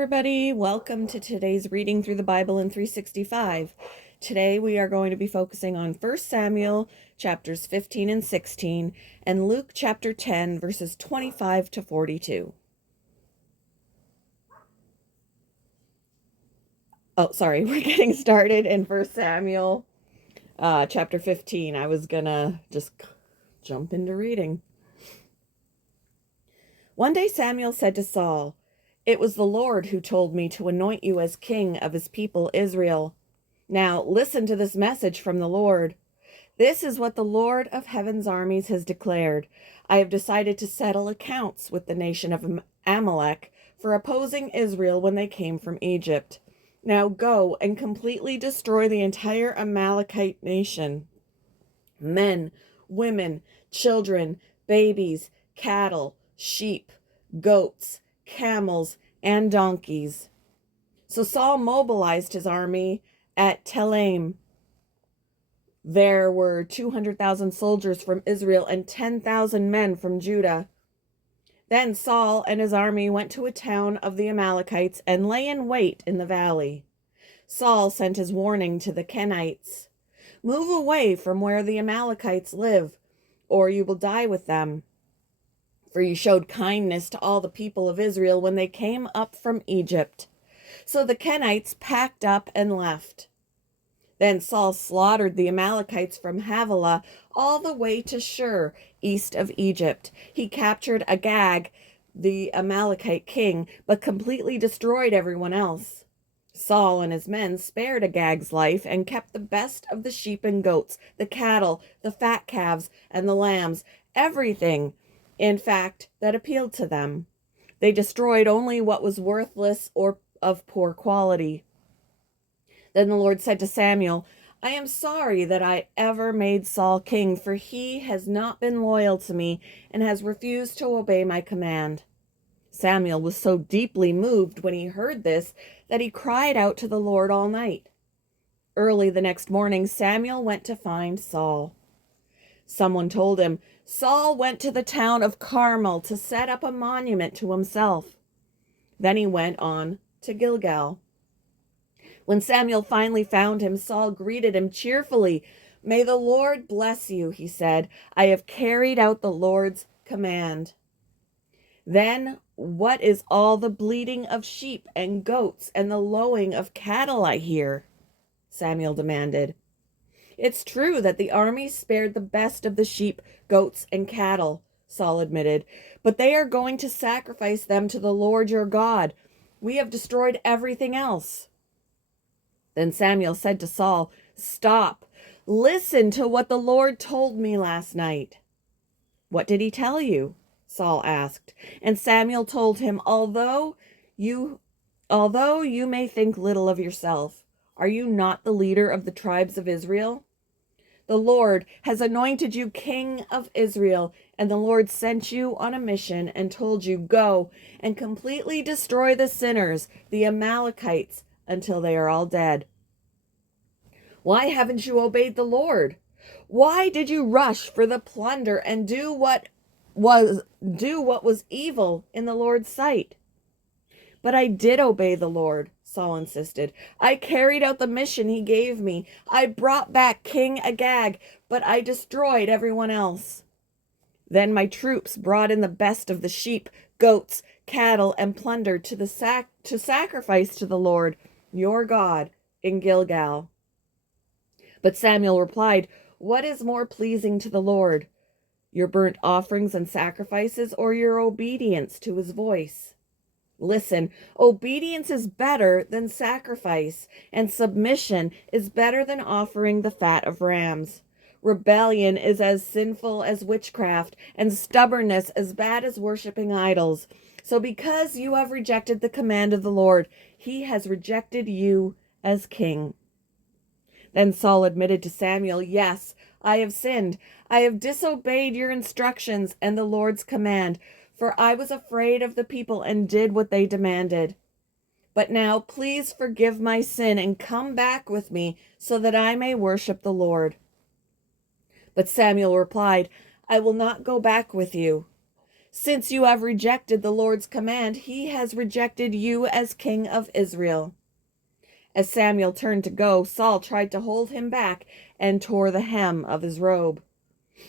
everybody. Welcome to today's reading through the Bible in 365. Today we are going to be focusing on 1 Samuel chapters 15 and 16 and Luke chapter 10 verses 25 to 42. We're getting started in 1 Samuel chapter 15. I was gonna just jump into reading. One day Samuel said to Saul, "It was the Lord who told me to anoint you as king of his people Israel. Now listen to this message from the Lord. This is what the Lord of heaven's armies has declared. I have decided to settle accounts with the nation of Amalek for opposing Israel when they came from Egypt. Now go and completely destroy the entire Amalekite nation. Men, women, children, babies, cattle, sheep, goats, camels, and donkeys." So Saul mobilized his army at Telaim. There were 200,000 soldiers from Israel and 10,000 men from Judah. Then Saul and his army went to a town of the Amalekites and lay in wait in the valley. Saul sent his warning to the Kenites, "Move away from where the Amalekites live, or you will die with them. For you showed kindness to all the people of Israel when they came up from Egypt." So the Kenites packed up and left. Then Saul slaughtered the Amalekites from Havilah all the way to Shur, east of Egypt. He captured Agag, the Amalekite king, but completely destroyed everyone else. Saul and his men spared Agag's life and kept the best of the sheep and goats, the cattle, the fat calves, and the lambs, everything, in fact, that appealed to them. They destroyed only what was worthless or of poor quality. Then the Lord said to Samuel, "I am sorry that I ever made Saul king, for he has not been loyal to me and has refused to obey my command." Samuel was so deeply moved when he heard this that he cried out to the Lord all night. Early the next morning, Samuel went to find Saul. Someone told him, "Saul went to the town of Carmel to set up a monument to himself." Then he went on to Gilgal. When Samuel finally found him, Saul greeted him cheerfully. "May the Lord bless you," he said. "I have carried out the Lord's command." "Then what is all the bleating of sheep and goats and the lowing of cattle I hear?" Samuel demanded. "It's true that the army spared the best of the sheep, goats, and cattle," Saul admitted, "but they are going to sacrifice them to the Lord your God. We have destroyed everything else." Then Samuel said to Saul, "Stop. Listen to what the Lord told me last night." "What did he tell you?" Saul asked. And Samuel told him, although you may think little of yourself, are you not the leader of the tribes of Israel? The Lord has anointed you king of Israel, and the Lord sent you on a mission and told you, 'Go and completely destroy the sinners, the Amalekites, until they are all dead.' Why haven't you obeyed the Lord? Why did you rush for the plunder and do what was evil in the Lord's sight?" "But I did obey the Lord," Saul insisted. "I carried out the mission he gave me. I brought back King Agag, but I destroyed everyone else. Then my troops brought in the best of the sheep, goats, cattle, and plunder to sacrifice to the Lord, your God, in Gilgal." But Samuel replied, "What is more pleasing to the Lord, your burnt offerings and sacrifices, or your obedience to his voice? Listen, obedience is better than sacrifice, and submission is better than offering the fat of rams. Rebellion is as sinful as witchcraft, and stubbornness as bad as worshiping idols. So because you have rejected the command of the Lord, he has rejected you as king." Then Saul admitted to Samuel, "Yes, I have sinned. I have disobeyed your instructions and the Lord's command, for I was afraid of the people and did what they demanded. But now please forgive my sin and come back with me so that I may worship the Lord." But Samuel replied, "I will not go back with you. Since you have rejected the Lord's command, he has rejected you as king of Israel." As Samuel turned to go, Saul tried to hold him back and tore the hem of his robe.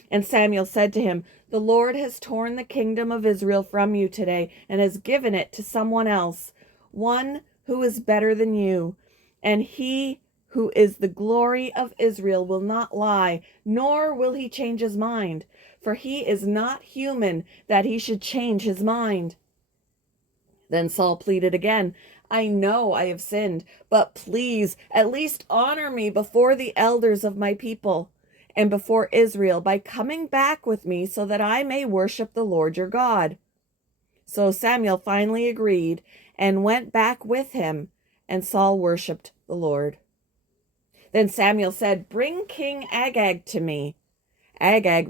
And Samuel said to him, "The Lord has torn the kingdom of Israel from you today and has given it to someone else, one who is better than you. And he who is the glory of Israel will not lie, nor will he change his mind, for he is not human that he should change his mind." Then Saul pleaded again, "I know I have sinned, but please at least honor me before the elders of my people and before Israel by coming back with me so that I may worship the Lord your God." So Samuel finally agreed and went back with him, and Saul worshiped the Lord. Then Samuel said, "Bring King Agag to me." Agag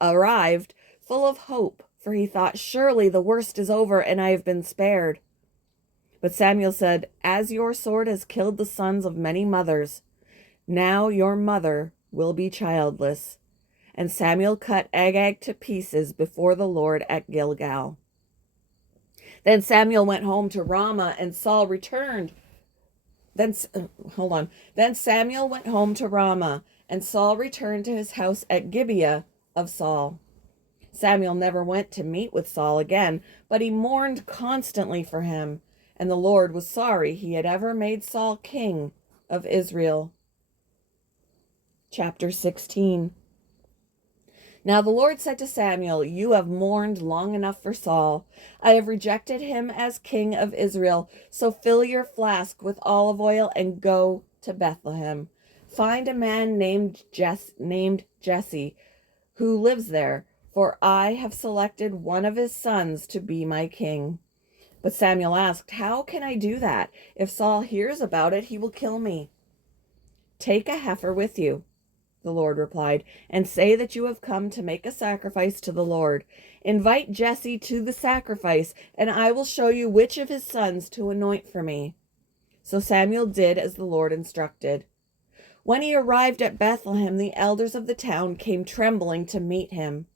arrived full of hope, for he thought, "Surely the worst is over and I have been spared." But Samuel said, "As your sword has killed the sons of many mothers, now your mother will be childless." And Samuel cut Agag to pieces before the Lord at Gilgal. Then Samuel went home to Ramah, and Saul returned. Then Samuel went home to Ramah, and Saul returned to his house at Gibeah of Saul. Samuel never went to meet with Saul again, but he mourned constantly for him, and the Lord was sorry he had ever made Saul king of Israel. Chapter 16. Now the Lord said to Samuel, "You have mourned long enough for Saul. I have rejected him as king of Israel. So fill your flask with olive oil and go to Bethlehem. Find a man named Jesse who lives there, for I have selected one of his sons to be my king." But Samuel asked, "How can I do that? If Saul hears about it, he will kill me." "Take a heifer with you," the Lord replied, "and say that you have come to make a sacrifice to the Lord. Invite Jesse to the sacrifice, and I will show you which of his sons to anoint for me." So Samuel did as the Lord instructed. When he arrived at Bethlehem, the elders of the town came trembling to meet him.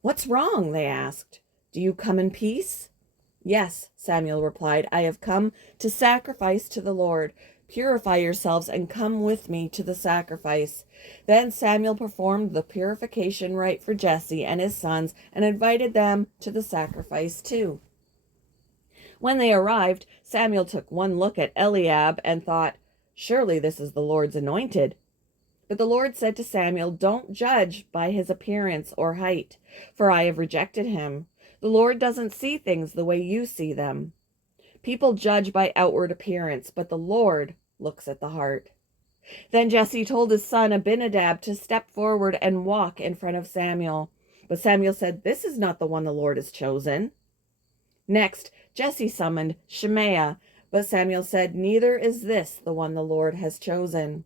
"What's wrong?" they asked. "Do you come in peace?" "Yes," Samuel replied, "I have come to sacrifice to the Lord. Purify yourselves and come with me to the sacrifice." Then Samuel performed the purification rite for Jesse and his sons and invited them to the sacrifice too. When they arrived, Samuel took one look at Eliab and thought, "Surely this is the Lord's anointed." But the Lord said to Samuel, "Don't judge by his appearance or height, for I have rejected him. The Lord doesn't see things the way you see them. People judge by outward appearance, but the Lord looks at the heart." Then Jesse told his son Abinadab to step forward and walk in front of Samuel. But Samuel said, "This is not the one the Lord has chosen." Next, Jesse summoned Shemaiah, but Samuel said, "Neither is this the one the Lord has chosen."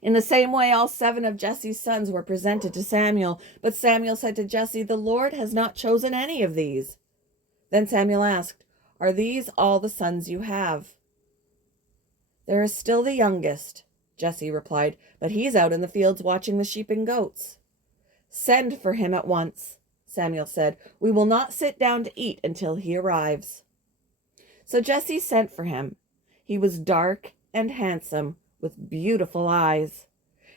In the same way, all 7 of Jesse's sons were presented to Samuel, but Samuel said to Jesse, "The Lord has not chosen any of these." Then Samuel asked, "Are these all the sons you have?" "There is still the youngest," Jesse replied, "but he's out in the fields watching the sheep and goats." "Send for him at once," Samuel said. "We will not sit down to eat until he arrives." So Jesse sent for him. He was dark and handsome, with beautiful eyes.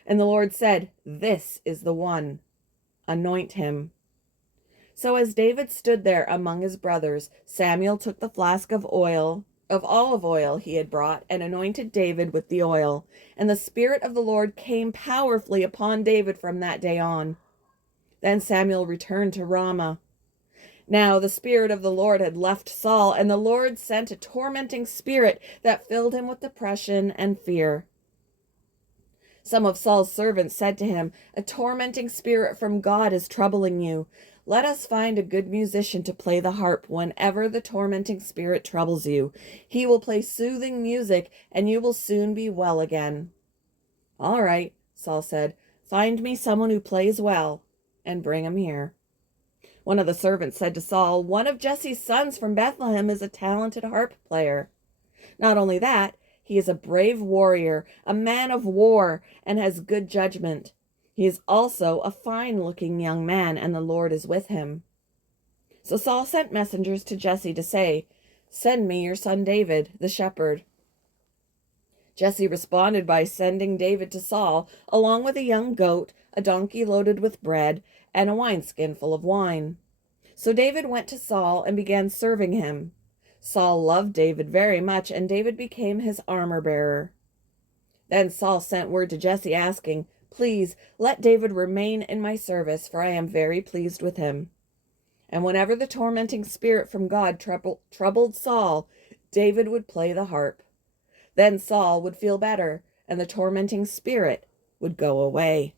And the Lord said, "This is the one. Anoint him." So as David stood there among his brothers, Samuel took the flask of olive oil he had brought, and anointed David with the oil. And the Spirit of the Lord came powerfully upon David from that day on. Then Samuel returned to Ramah. Now the Spirit of the Lord had left Saul, and the Lord sent a tormenting spirit that filled him with depression and fear. Some of Saul's servants said to him, "A tormenting spirit from God is troubling you. Let us find a good musician to play the harp whenever the tormenting spirit troubles you. He will play soothing music, and you will soon be well again." "All right," Saul said. "Find me someone who plays well, and bring him here." One of the servants said to Saul, "One of Jesse's sons from Bethlehem is a talented harp player. Not only that, he is a brave warrior, a man of war, and has good judgment. He is also a fine-looking young man, and the Lord is with him." So Saul sent messengers to Jesse to say, "Send me your son David, the shepherd." Jesse responded by sending David to Saul, along with a young goat, a donkey loaded with bread, and a wineskin full of wine. So David went to Saul and began serving him. Saul loved David very much, and David became his armor-bearer. Then Saul sent word to Jesse asking, "Please, let David remain in my service, for I am very pleased with him." And whenever the tormenting spirit from God troubled Saul, David would play the harp. Then Saul would feel better, and the tormenting spirit would go away.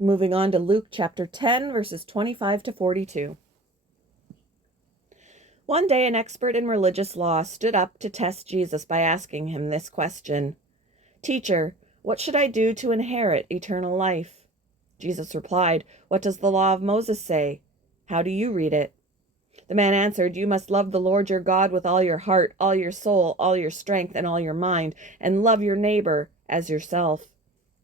Moving on to Luke chapter 10, verses 25 to 42. One day an expert in religious law stood up to test Jesus by asking him this question: "Teacher, what should I do to inherit eternal life?" Jesus replied, "What does the law of Moses say? How do you read it?" The man answered, "You must love the Lord your God with all your heart, all your soul, all your strength, and all your mind, and love your neighbor as yourself."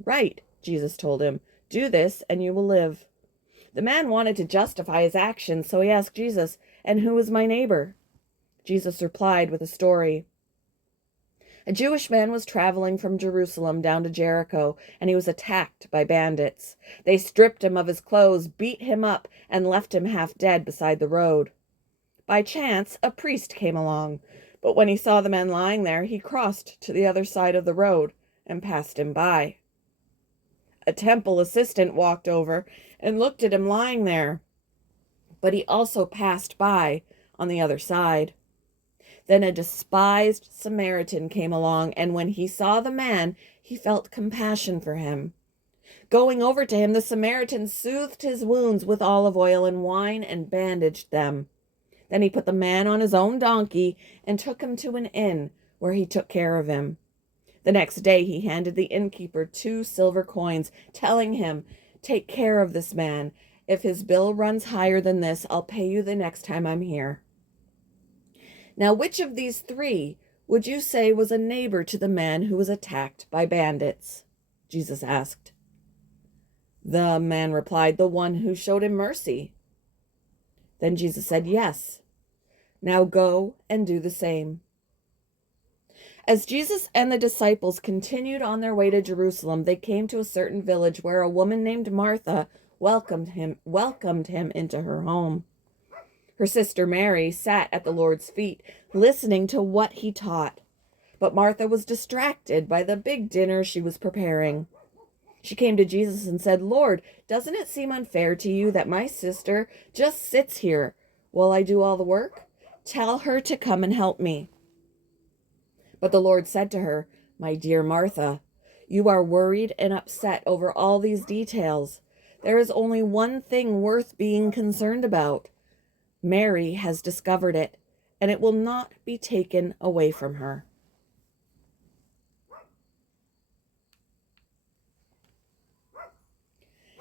"Right," Jesus told him. "Do this, and you will live." The man wanted to justify his actions, so he asked Jesus, "And who is my neighbor?" Jesus replied with a story. A Jewish man was traveling from Jerusalem down to Jericho, and he was attacked by bandits. They stripped him of his clothes, beat him up, and left him half dead beside the road. By chance, a priest came along, but when he saw the man lying there, he crossed to the other side of the road and passed him by. A temple assistant walked over and looked at him lying there, but he also passed by on the other side. Then a despised Samaritan came along, and when he saw the man, he felt compassion for him. Going over to him, the Samaritan soothed his wounds with olive oil and wine and bandaged them. Then he put the man on his own donkey and took him to an inn, where he took care of him. The next day he handed the innkeeper 2 silver coins, telling him, "Take care of this man. If his bill runs higher than this, I'll pay you the next time I'm here." Now, which of these 3 would you say was a neighbor to the man who was attacked by bandits? Jesus asked. The man replied, "The one who showed him mercy." Then Jesus said, "Yes. Now go and do the same." As Jesus and the disciples continued on their way to Jerusalem, they came to a certain village where a woman named Martha welcomed him into her home. Her sister Mary sat at the Lord's feet, listening to what he taught. But Martha was distracted by the big dinner she was preparing. She came to Jesus and said, "Lord, doesn't it seem unfair to you that my sister just sits here while I do all the work? Tell her to come and help me." But the Lord said to her, "My dear Martha, you are worried and upset over all these details. There is only one thing worth being concerned about. Mary has discovered it, and it will not be taken away from her."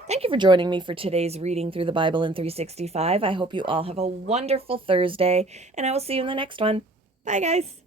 Thank you for joining me for today's reading through the Bible in 365. I hope you all have a wonderful Thursday, and I will see you in the next one. Bye, guys.